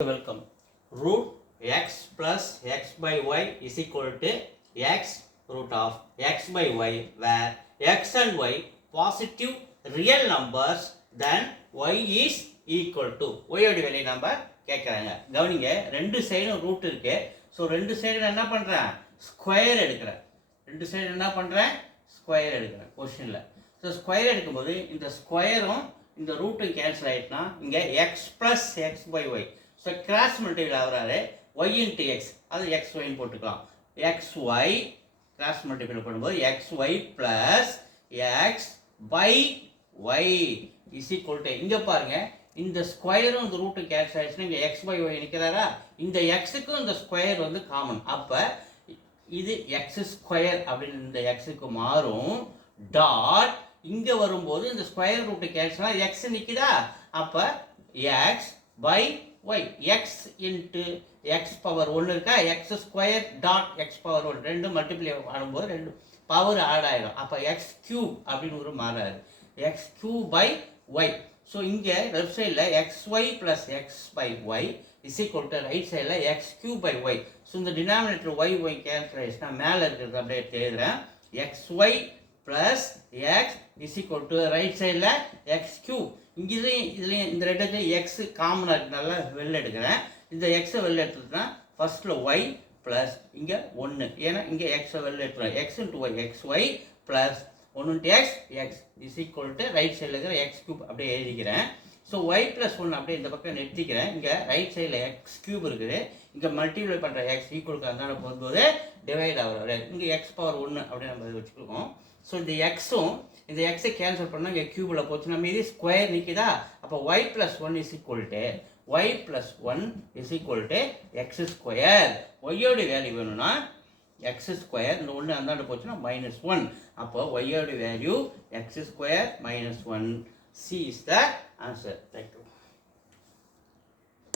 Welcome. Root x plus x by y is equal to x root of x by y, where x and y positive real numbers, then y is equal to y ஓட value நம்ம கேட்குறாங்க. கவனிங்க, ரெண்டு சைடும் root இருக்கு. So ரெண்டு side என்ன பண்ணுறேன், ஸ்கொயர் எடுக்கிறேன். ரெண்டு சைடு என்ன பண்ணுறேன், ஸ்கொயர் எடுக்கிறேன் கொஸ்டினில். ஸோ ஸ்கொயர் எடுக்கும்போது இந்த ஸ்கொயரும் இந்த ரூட்டும் கேன்சல் ஆகிட்டுனா இங்கே x plus x by y. So cross multiple ஆகிறாரு ஒய் இன்ட்டு எக்ஸ், அது எக்ஸ் ஒய்ன்னு போட்டுக்கலாம். எக்ஸ் ஒய் கிராஸ் மல்டிபிள் பண்ணும்போது x y plus x by y is equal to, இங்கே பாருங்கள் இந்த ஸ்கொயரும் இந்த ரூட்டு கேன்சல் ஆகிடுச்சுன்னா இங்கே எக்ஸ் பை ஒய் நிற்கிறாரா, இந்த எக்ஸுக்கும் இந்த ஸ்கொயர் வந்து காமன். அப்போ இது எக்ஸ் ஸ்கொயர் அப்படின்னு இந்த எக்ஸுக்கு மாறும். டாட் இங்கே வரும்போது இந்த ஸ்கொயர் ரூட்டு கேன்சல் எக்ஸ் நிற்குதா, அப்போ x by y x into x power 1 இருக்கா, x square dot x power 1 ரெண்டு மல்டிப்ளை ஆகும்போது ரெண்டு பவர் ஆட் ஆகிடும். அப்போ எக்ஸ் கியூப் அப்படின்னு ஒரு மாறாது, x cube by y. So இங்கே லெஃப்ட் சைடில் x y plus x by y is equal to right சைடில் x cube by y. So இந்த டினாமினேட்டர் ஒய் ஒய் கேன்சல் ஆயிடுச்சுன்னா மேலே இருக்கிறது அப்படியே எழுதுறேன், x y plus x is equal to right சைடில் எக்ஸ் கியூப். இதுலேயும் இந்த ரெண்டு எக்ஸு காமனாக இருக்கிறதுனால வெளில எடுக்கிறேன். இந்த எக்ஸை வெளில எடுத்துக்கிட்டா ஃபஸ்ட்டில் ஒய் ப்ளஸ் இங்கே 1, ஏன்னா இங்கே எக்ஸை வெளில எடுத்துக்கிறேன். X into y x y plus 1 into x x is equal to right சைடில் இருக்கிற எக்ஸ் கியூப் அப்படியே எழுதிக்கிறேன். ஸோ ஒய் ப்ளஸ் 1 அப்படியே இந்த பக்கம் நிறுத்திக்கிறேன். இங்கே ரைட் சைடில் எக்ஸ் கியூப் இருக்குது, இங்கே மல்டிப்ளை பண்ணுற எக்ஸ் ஈக்குவலுக்கு அதனால போகும்போது டிவைட் ஆகிற இங்கே எக்ஸ் பவர் 1 அப்படின்னு நம்ம வச்சுருக்கோம். ஸோ இந்த எக்ஸும் இந்த எக்ஸை கேன்சல் பண்ணால் இங்கே கியூபில் போச்சு, நம்ம இது ஸ்கொயர் நிற்கிதா. அப்போ y plus 1 is equal to y plus 1 is equal to x square. ஒய்யோட வேல்யூ வேணும்னா எக்ஸ் ஸ்கொயர், இந்த ஒன்று அந்தாண்டு போச்சுன்னா -1. அப்போ ஒய்யோட value x square -1. C is the answer. Thank you.